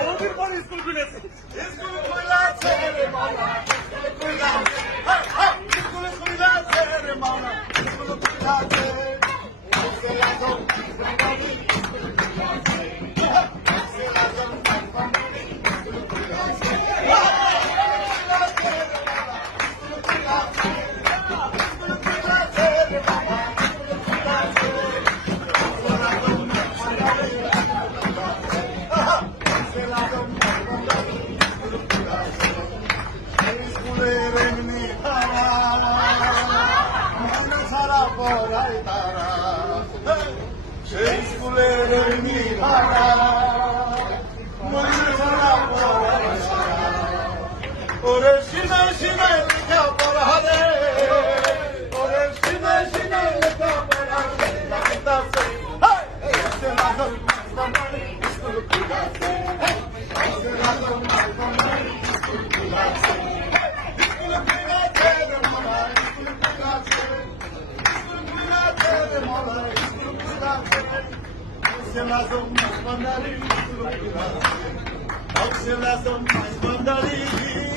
আমাদের পরে স্কুল খুলেছে সেই স্কুলের ভাড়া মনে ছাড়া ওরে সিনাই সিনাই লেখা পড়া রে ওরে সিনাই সিনাই লেখা পড়া Observação mais mandarim.